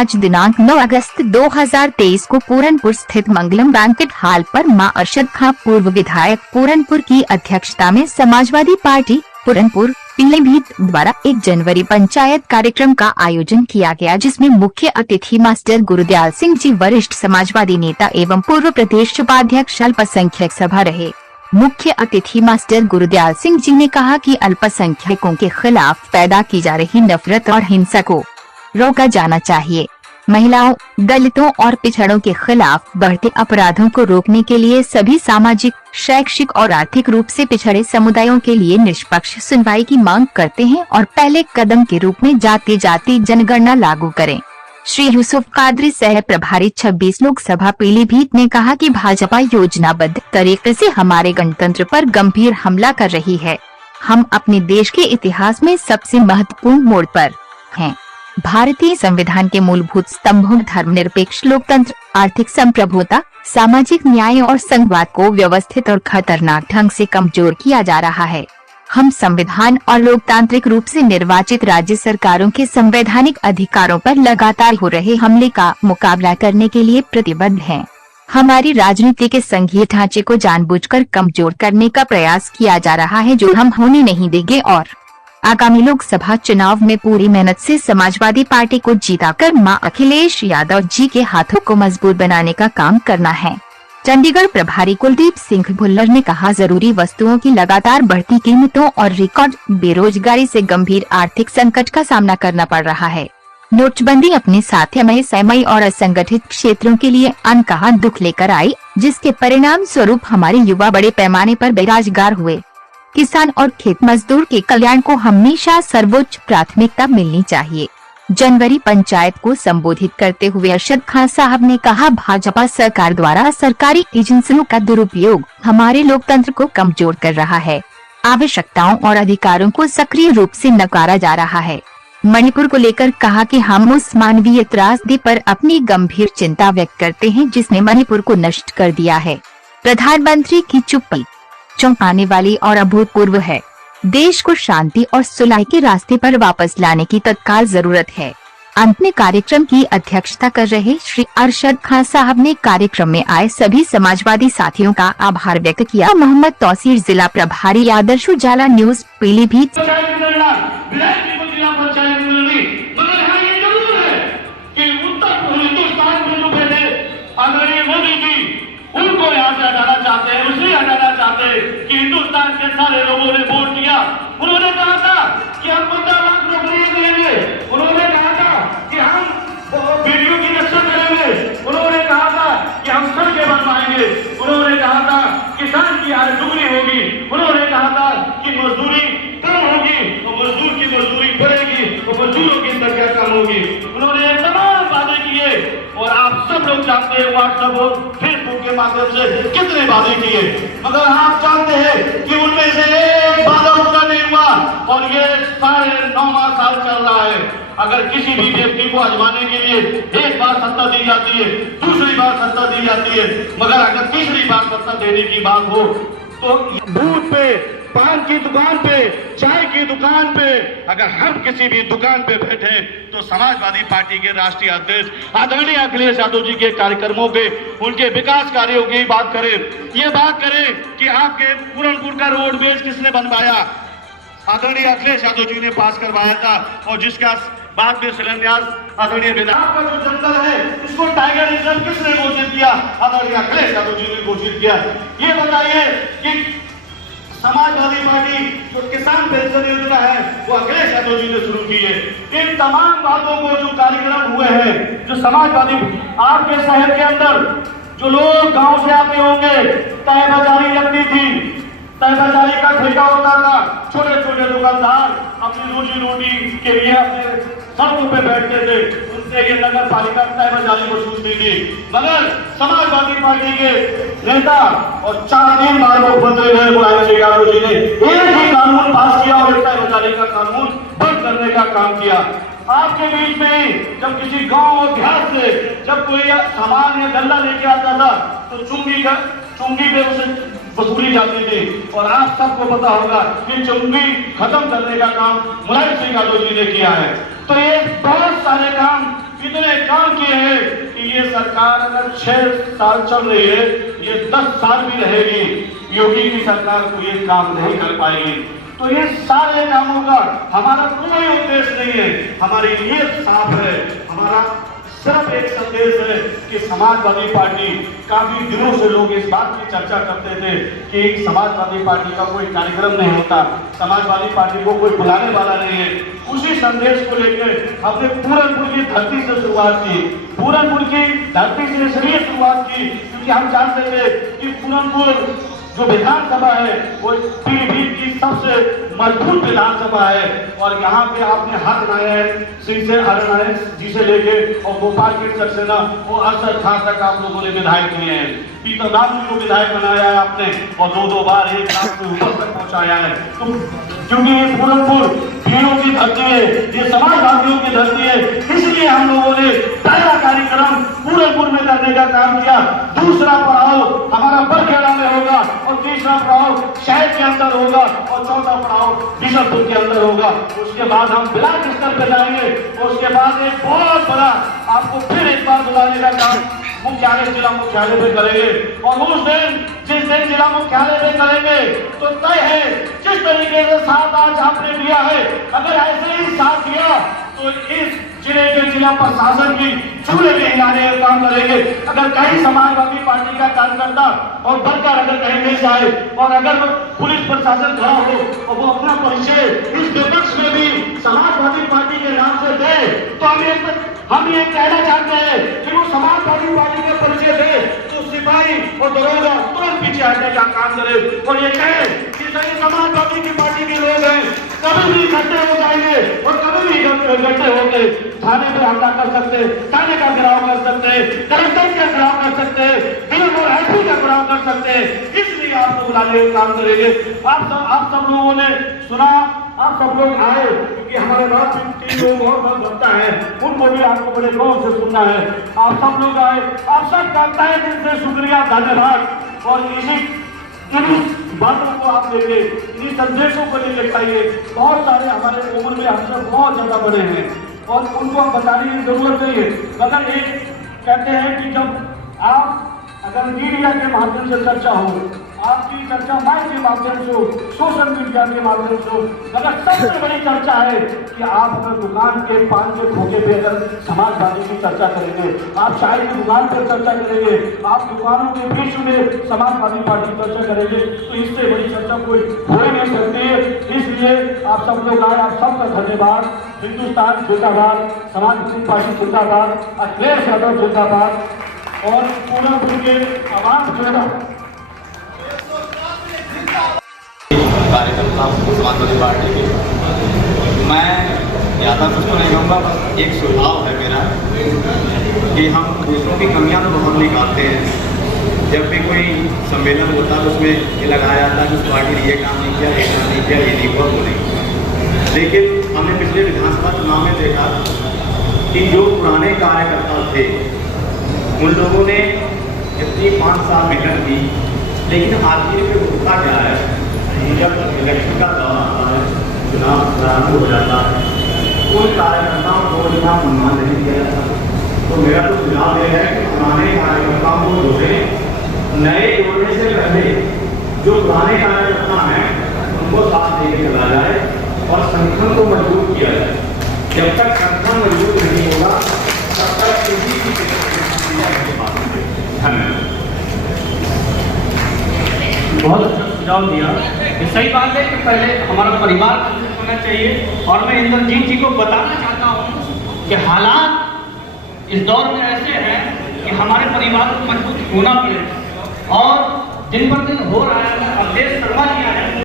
आज दिनांक 9 अगस्त 2023 को पूरनपुर स्थित मंगलम बैंकेट हॉल पर मां अरशद खां पूर्व विधायक पूरनपुर की अध्यक्षता में समाजवादी पार्टी पूरनपुर पीलीभीत द्वारा 1 जनवरी पंचायत कार्यक्रम का आयोजन किया गया, जिसमें मुख्य अतिथि मास्टर गुरुदयाल सिंह जी वरिष्ठ समाजवादी नेता एवं पूर्व प्रदेश उपाध्यक्ष अल्पसंख्यक सभा रहे। मुख्य अतिथि मास्टर गुरुदयाल सिंह जी ने कहा कि अल्पसंख्यकों के खिलाफ पैदा की जा रही नफरत और हिंसा को रोका जाना चाहिए। महिलाओं, दलितों और पिछड़ों के खिलाफ बढ़ते अपराधों को रोकने के लिए सभी सामाजिक, शैक्षिक और आर्थिक रूप से पिछड़े समुदायों के लिए निष्पक्ष सुनवाई की मांग करते हैं और पहले कदम के रूप में जाति जनगणना लागू करें। श्री यूसुफ कादरी सह प्रभारी 26 लोकसभा पीलीभीत ने कहा कि भाजपा योजनाबद्ध तरीके से हमारे गणतंत्र पर गंभीर हमला कर रही है। हम अपने देश के इतिहास में सबसे महत्वपूर्ण मोड़ पर हैं। भारतीय संविधान के मूलभूत स्तंभों धर्मनिरपेक्ष लोकतंत्र, आर्थिक संप्रभुता, सामाजिक न्याय और संघवाद को व्यवस्थित और खतरनाक ढंग से कमजोर किया जा रहा है। हम संविधान और लोकतांत्रिक रूप से निर्वाचित राज्य सरकारों के संवैधानिक अधिकारों पर लगातार हो रहे हमले का मुकाबला करने के लिए प्रतिबद्ध हैं। हमारी राजनीति के संघीय ढांचे को जानबूझकर कमजोर करने का प्रयास किया जा रहा है, जो हम होने नहीं देंगे और आगामी लोकसभा चुनाव में पूरी मेहनत से समाजवादी पार्टी को जीताकर मां अखिलेश यादव जी के हाथों को मजबूत बनाने का काम करना है। चंडीगढ़ प्रभारी कुलदीप सिंह भुल्लर ने कहा, जरूरी वस्तुओं की लगातार बढ़ती कीमतों और रिकॉर्ड बेरोजगारी से गंभीर आर्थिक संकट का सामना करना पड़ रहा है। नोटबंदी अपने साथ समय और असंगठित क्षेत्रों के लिए अनकहा दुख लेकर आई, जिसके परिणाम स्वरूप हमारे युवा बड़े पैमाने पर बेरोजगार हुए। किसान और खेत मजदूर के कल्याण को हमेशा सर्वोच्च प्राथमिकता मिलनी चाहिए। जनवरी पंचायत को संबोधित करते हुए अरशद खां साहब ने कहा, भाजपा सरकार द्वारा सरकारी एजेंसियों का दुरुपयोग हमारे लोकतंत्र को कमजोर कर रहा है। आवश्यकताओं और अधिकारों को सक्रिय रूप से नकारा जा रहा है। मणिपुर को लेकर कहा कि हम उस मानवीय त्रासदी पर अपनी गंभीर चिंता व्यक्त करते हैं जिसने मणिपुर को नष्ट कर दिया है। प्रधानमंत्री की चुप्पी चौंकाने वाली और अभूतपूर्व है। देश को शांति और सुलह के रास्ते पर वापस लाने की तत्काल जरूरत है। अंत में कार्यक्रम की अध्यक्षता कर रहे श्री अरशद खां साहब ने कार्यक्रम में आए सभी समाजवादी साथियों का आभार व्यक्त किया। मोहम्मद तौसीर, जिला प्रभारी, आदर्श उजाला न्यूज पीलीभीत। उनको यहाँ से हटाना चाहते हैं, उससे हटाना चाहते हैं कि हिंदुस्तान के सारे लोगों ने वोट दिया। उन्होंने कहा था कि हम 15 लाख नौकरियां देंगे। उन्होंने कहा था कि हम बेटियों की रक्षा करेंगे। उन्होंने कहा था कि हम सड़कें बनवाएंगे। उन्होंने कहा था किसान की आय दुगनी होगी। उन्होंने कहा था कि मजदूरी कम होगी तो मजदूर की मजदूरी बढ़ेगी तो मजदूरों की संख्या कम होगी। उन्होंने तमाम वादे किए और आप सब लोग जानते हैं व्हाट्सएप और फेसबुक के माध्यम से कितने वादे किए, मगर आप जानते हैं कि उनमें से एक वादा पूरा नहीं हुआ और ये साढ़े 9 साल चल रहा है। अगर किसी भी व्यक्ति को आजमाने के लिए एक बार सत्ता दी जाती है, दूसरी बार सत्ता दी जाती है, मगर अगर तीसरी बार सत्ता देने की बात हो तो दूध पे, पान की दुकान पे, चाय की दुकान पे, अगर हम किसी भी दुकान पे बैठे तो समाजवादी पार्टी के राष्ट्रीय अध्यक्ष आदरणीय अखिलेश यादव जी के कार्यक्रमों पे, उनके विकास कार्यों की बात करें, ये बात करें कि आपके पूरनपुर का रोडवेज किसने बनवाया, आदरणीय अखिलेश यादव जी ने पास करवाया था और जिसका बाद में शिलान्यास आदरणीय विधायक का जो जंगल है इसको टाइगर रिजर्व किसने घोषित किया, आदरणीय अखिलेश यादव जी ने घोषित किया। ये बताइए कि समाजवादी पार्टी जो किसान पेंशन योजना है वो अखिलेश यादव जी ने शुरू की है। इन तमाम बातों को जो कार्यक्रम हुए हैं, जो समाजवादी आपके शहर के अंदर जो लोग गांव से आते होंगे, तय बाजारी लगती थी, तय बाजारी का ठेका होता था, छोटे छोटे दुकानदार अपनी रोजी रोटी के लिए अपने सड़कों पे बैठते थे, उनसे ये नगर पालिका तय बाजारी वसूलती थी। मगर समाजवादी पार्टी के नेता और 4 बार मुख्यमंत्री रहे मुलायम सिंह यादव जी ने एक ही कानून पास किया और तय बाजारी का कानून बंद करने का काम किया। आपके बीच में जब किसी गांव और देहात से जब कोई सामान या गल्ला लेके आता था तो चुंगी पे उसे वसूली जाती थी और आप सबको पता होगा कि चुंगी खत्म करने का काम मुलायम सिंह यादव जी ने किया है। तो ये बहुत सारे काम इतने काम किए हैं कि ये सरकार अगर 6 साल चल रही है, ये 10 साल भी रहेगी, योगी की सरकार को ये काम नहीं कर पाएगी। तो ये सारे कामों का हमारा कोई उद्देश्य नहीं है, हमारी नीयत साफ है। हमारा सिर्फ एक संदेश है कि समाजवादी पार्टी, काफी दिनों से लोग इस बात की चर्चा करते थे कि समाजवादी पार्टी का कोई कार्यक्रम नहीं होता, समाजवादी पार्टी को कोई बुलाने वाला नहीं है। उसी संदेश को लेकर हमने पूरनपुर की धरती से शुरुआत की। पूरनपुर की धरती से इसलिए शुरुआत की क्योंकि हम जानते थे कि पूरनपुर जो विधानसभा है वो पीलीभीत की सबसे मजबूत विधानसभा है और यहाँ पे आपने हक नारायण सिंह से हरनारायण जी से लेके और गोपाल कृष्ण सक्सेना और अरशद खान तक आप लोगों ने विधायक किए हैं। पीतर राम जी को विधायक बनाया है आपने और 2-2 बार 1 लाख से ऊपर तक पहुंचाया है। तो क्योंकि ये पूरनपुर भीड़ों की धरती है, ये समाजवादियों की धरती है, इसलिए हम लोगों ने पहला कार्यक्रम पूरनपुर में करने का काम किया। दूसरा पड़ाव हमारा बरखेड़ा में होगा और तीसरा पड़ाव शहर के अंदर होगा और चौथा पड़ाव बिशनपुर के अंदर होगा। उसके बाद हम ब्लॉक स्तर पर जाएंगे, उसके बाद एक बहुत बड़ा आपको फिर एक बार बुलाने का काम मुख्यालय जिला मुख्यालय पे करेंगे और उस दिन जिस दिन जिला मुख्यालय पे करेंगे तो तय है जिस तरीके से साथ आज आपने दिया है, अगर ऐसे ही साथ दिया तो इस जिले के जिला प्रशासन की चूल्हे पे हिलाने का काम करेंगे। अगर कहीं समाजवादी पार्टी का कार्यकर्ता और वर्कर अगर कहीं मिल जाए और अगर पुलिस प्रशासन खड़ा हो और वो अपना परिचय इस विपक्ष में भी समाजवादी पार्टी के नाम से दे तो हम ये कहना चाहते हैं कि वो समाजवादी पार्टी का परिचय दे तो सिपाही और दरोगा तुरंत पीछे हटने का काम करे और ये कहे कि सही समाजवादी की पार्टी के लोग हैं, कभी भी इकट्ठे हो जाएंगे और कभी भी इकट्ठे होकर थाने पे हमला कर सकते हैं, थाने का घेराव कर सकते हैं, कलेक्टर का घेराव कर सकते हैं, बिल्कुल एसपी का घेराव कर सकते हैं। इसलिए आपको बुलाने का काम करेंगे। आप सब लोगों ने सुना, आप सब लोग आए क्योंकि हमारे बाद 3 लोग और सब बनता है, उनको भी आपको बड़े गौर से सुनना है। आप सब लोग आए, आप सब करता है दिल से शुक्रिया, धन्यवाद। और इन्हीं बातों को आप लेके, इन्हीं संदेशों को लेके खाइए। बहुत सारे हमारे उम्र में हमसे बहुत ज्यादा बड़े हैं और उनको हम बताने की जरूरत नहीं है, मगर एक कहते हैं कि जब आप अगर मीडिया के माध्यम से चर्चा हो, आपकी चर्चा माइक के माध्यम से हो, सोशल मीडिया के माध्यम से हो, मगर सबसे बड़ी चर्चा है कि आप अगर दुकान के पान के खोखे पे अगर समाजवादी की चर्चा करेंगे, आप चाय की दुकान पर चर्चा करेंगे, आप दुकानों के बीच में समाजवादी पार्टी चर्चा करेंगे, तो इससे बड़ी चर्चा कोई हो ही नहीं सकती है। इसलिए आप सब लोग आए, आप सबका धन्यवाद। हिंदुस्तान जिंदाबाद, समाजवादी पार्टी जिंदाबाद, अखिलेश यादव जिंदाबाद और पूरनपुर के आवाम जिंदाबाद। कार्यकर्ता समाजवादी पार्टी के मैं ज़्यादा कुछ तो नहीं कहूँगा, बस एक सुझाव है मेरा कि हम दूसरों की कमियां तो बहुत निकालते हैं। जब भी कोई सम्मेलन होता है तो उसमें ये लगाया जाता है कि उस पार्टी ने ये काम नहीं किया, ये काम नहीं किया, ये नहीं हुआ, वो नहीं किया। लेकिन हमने पिछले विधानसभा चुनाव में देखा कि जो पुराने कार्यकर्ता थे उन लोगों ने इतनी 5 साल मेहनत की, लेकिन आखिर में होता क्या है, जब इलेक्शन का दौर आता है, चुनाव प्रारंभ हो जाता है, उन कार्यकर्ताओं को यहाँ सम्मान नहीं किया जाता। तो मेरा तो सुझाव यह है कि पुराने कार्यकर्ताओं को जोड़ें, नए जोड़ने से पहले जो पुराने कार्यकर्ता हैं उनको साथ लेके चला जाए और संगठन को मजबूत किया जाए। जब तक संगठन मजबूत नहीं होगा तब तक किसी की धन्यवाद। बहुत अच्छा सुझाव दिया। ये सही बात है कि पहले हमारा परिवार मजबूत होना चाहिए और मैं इंद्रजीत जी को बताना चाहता हूँ कि हालात इस दौर में ऐसे हैं कि हमारे परिवार को मजबूत होना पड़ेगा और दिन पर दिन हो रहा है। अब देश शर्मा जी आए